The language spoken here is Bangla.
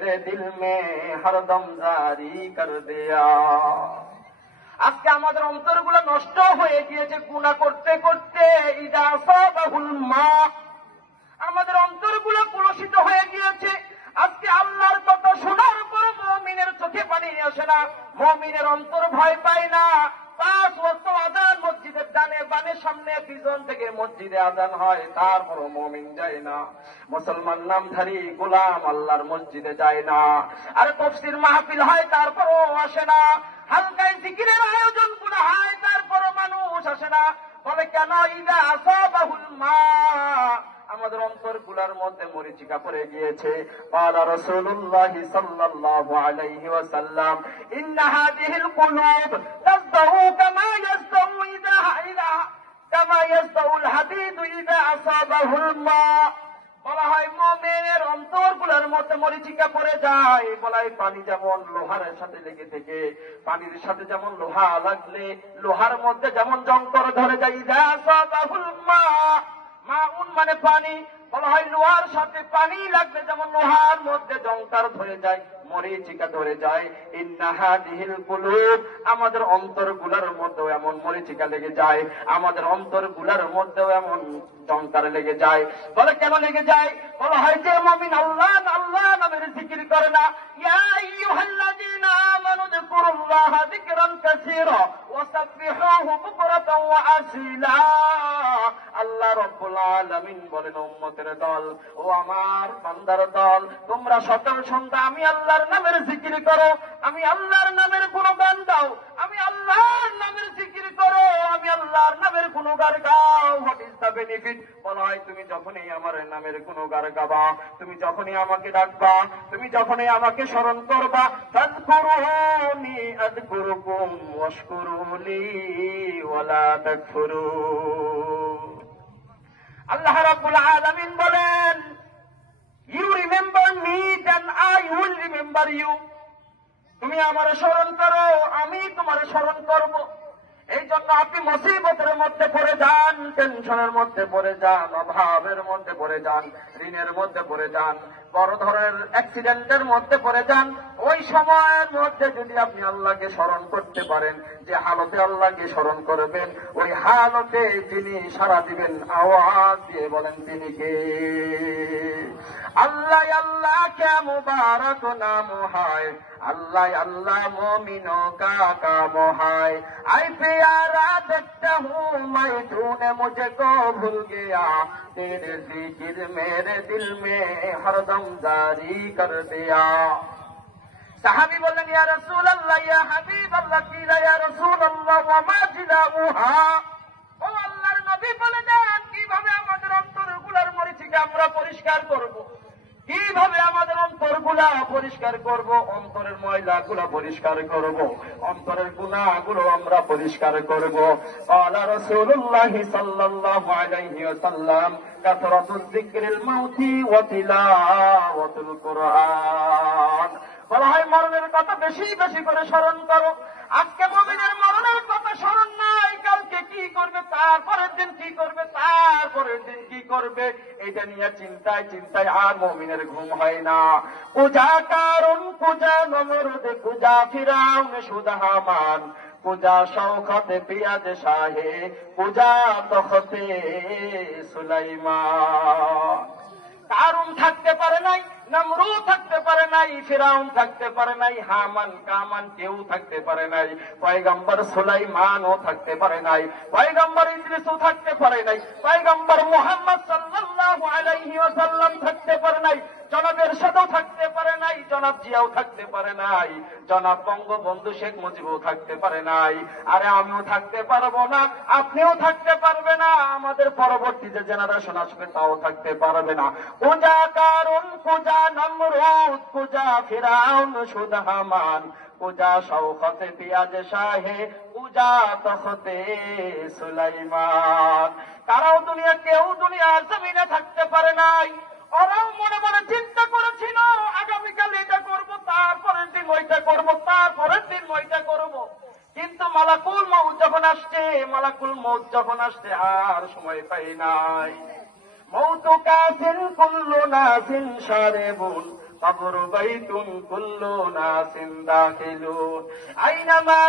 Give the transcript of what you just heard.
मेरे दिल में हरदम जारी कर दिया। আজকে আমাদের অন্তরগুলো নষ্ট হয়ে গিয়েছে গুনাহ করতে করতে। ইদা আসাবাহুল মা, আমাদের অন্তরগুলো কলুষিত হয়ে গিয়েছে। আজকে আল্লাহর কথা শোনার পর মুমিনের চোখে পানি আসে না, মুমিনের অন্তর ভয় পায় না। 5 ওয়াক্ত আযান মসজিদের ডানে বামে সামনে পিছন থেকে মসজিদে আযান হয়, তারপরও মুমিন যায় না। মুসলমান নামধারী গোলাম আল্লাহর মসজিদে যায় না। আর তাফসীর মাহফিল হয়, তারপরও আসে না। হালকায় জিকিরের আয়োজন করা হয়, তারপরও মানুষ আসে না। বলে কেন? ইদা আসাবাহুল মা, আমাদের অন্তরগুলোর মধ্যে মরিচিকা পড়ে গিয়েছে। ক্বালা রাসূলুল্লাহ সাল্লাল্লাহু আলাইহি ওয়াসাল্লাম, ইন্না হাযিহিল কুলুব তাসদাউ কামা ইয়াসদাউল হাদীদু ইদা আসাবাহুল মা। বলা হয় মুমিনের অন্তরগুলোর মধ্যে মরিচিকা পড়ে যায়। বলা হয় পানি যেমন লোহার সাথে লেগে থেকে, পানির সাথে যেমন লোহা লাগলে লোহার মধ্যে যেমন জংকর ধরে যায়। ইদা আসাবাহুল মা, মাউন মানে পানি। বলা হয় লোহার সাথে পানি লাগলে যেমন লোহার মধ্যে জংকার ধরে যায়, মরিচিকা ধরে যায়। ইন্না হাযিহিল কুলুব, আমাদের অন্তরগুলোর মধ্যেও এমন মরিচিকা লেগে যায়, আমাদের অন্তরগুলোর মধ্যেও এমন জংকার লেগে যায়। বলে কেন লেগে যায়? বলা হয় যে মুমিন আল্লাহ আল্লাহ নামের জিকির করে না। ইয়া আইয়ুহাল্লাযীনা আমানু যিকুরুল্লাহা যিকরান কাসীরা ওয়াসাব্বিহুহু বুকরাতাও ওয়া আসীলা। আল্লাহ রাব্বুল আলামিন বলেন, উম্মতের দল, ও আমার বান্দার দল, তোমরা সকাল সন্ধ্যা আমি আল্লাহর নামের জিকির করো, আমি আল্লাহর নামের গুণগান গাও, আমি আল্লাহর নামের জিকির করো, আমি আল্লাহর নামের গুণগান গাও। What is the benefit? বলা হয় তুমি যখনই আমার নামের গুণগান গাবা, তুমি যখনই আমাকে ডাকবা, তুমি যখনই আমাকে স্মরণ করবা, ফাযকুরুনি আযকুরুকুম ওয়াশকুরুলি ওয়ালা তাকফুরুন। আল্লাহ রাব্বুল আলামিন বলেন, you remember me then I will remember you. তুমি আমারে স্মরণ করো, আমি তোমারে স্মরণ করব। এই জন্য আপনি মুসিবতের মধ্যে পড়ে যান, টেনশনের মধ্যে পড়ে যান, অভাবের মধ্যে পড়ে যান, ঋণের মধ্যে পড়ে যান, বড় ধরনের অ্যাক্সিডেন্টের মধ্যে পড়ে যান, ওই সময়ের মধ্যে যদি আপনি আল্লাহকে স্মরণ করতে পারেন, যে হালতে আল্লাহকে স্মরণ করবেন, ওই হালতে তিনি সাড়া দিবেন। আওয়াজ দিয়ে বলেন তিনি কে? আল্লাহ আল্লাহ কে মুবারক নাম হয়, अल्लाह अल्लाह मोमिनों का काम है। आई प्यारा देखता हूँ मैं, तूने मुझको भूल गया, तेरे जिक्र मेरे दिल में हरदम जारी कर दिया। সাহাবী বললেন, ইয়া রাসূলুল্লাহ ইয়া হাবিবাল্লাহ, কিলা ইয়া রাসূলুল্লাহ ওয়া মা জিলাউহা। ও আল্লাহর নবী বলে দেন, কিভাবে আমাদের অন্তরগুলোর মরিচিকা আমরা পরিষ্কার করব, কিভাবে আমাদের অন্তরগুলা পরিষ্কার করব, অন্তরের ময়লাগুলো পরিষ্কার করব, অন্তরের গুনাহগুলো আমরা পরিষ্কার করব। ক্বালা রাসূলুল্লাহ সাল্লাল্লাহু আলাইহি ওয়াসাল্লাম, কাসরাতুয যিকরিল মাউতি ওয়া তিলাওয়াতুল কুরআন। বলা হয় মরণের কথা বেশি বেশি করে স্মরণ করো। আজকে মুমিনের মরণের কথা স্মরণ নাই, কালকে কি করবে, তারপরের দিন কি করবে, তারপরের দিন কি করবে, এটা নিয়ে চিন্তায় চিন্তায় আর মুমিনের ঘুম হয় না। কুজা কারুন, কুজা নমরুদ, কুজা ফিরাউন শুধু হামান, কুজা শওকতে পিয়াজ শাহে, কুজা তখতে সুলাইমান। কারুন থাকতে পারে নাই, নমরুদ থাকতে পারে নাই, ফিরাউন থাকতে পারে নাই, হামান কামান কেউ থাকতে পারে নাই, পয়গম্বর সুলাইমানও থাকতে পারে নাই, পয়গম্বর ইদ্রিসও থাকতে পারে নাই, পয়গম্বর মুহাম্মদ সাল্লাল্লাহু আলাইহি ওয়াসাল্লাম থাকতে পারে নাই, জনাব এরশাদও থাকতে পারে নাই, জনাব জিয়াও থাকতে পারে নাই, জনাব বঙ্গবন্ধু শেখ মুজিবও থাকতে পারে নাই। আরে আমিও থাকতে পারবো না, আপনিও থাকতে পারবে না, আমাদের পরবর্তী যে জেনারেশন আসবে তাও থাকতে পারবে না। কুজা কারুন, কুজা নমরুদ, কুজা ফিরাউন শুধু হামান, কুজা শওকতে পিয়াজ শাহে, কুজা তখতে সুলাইমান। কারাও দুনিয়া, কেউ দুনিয়ার জমিনে থাকতে পারে নাই। ওরাও মনে মনে চিন্তা করেছিল আগামীকাল এটা করবো, তারপরের দিন ওইটা করবো, তারপরের দিন ওইটা করবো। কিন্তু মালাকুল মউত যখন আসছে, মালাকুল মউত যখন আসছে আর সময় পাই নাই। মউতু কাফিল কুল্লু নাসিন শারিবুন, কবর বাইতুন কুল্লু নাসিন দাখিলুন আইনামা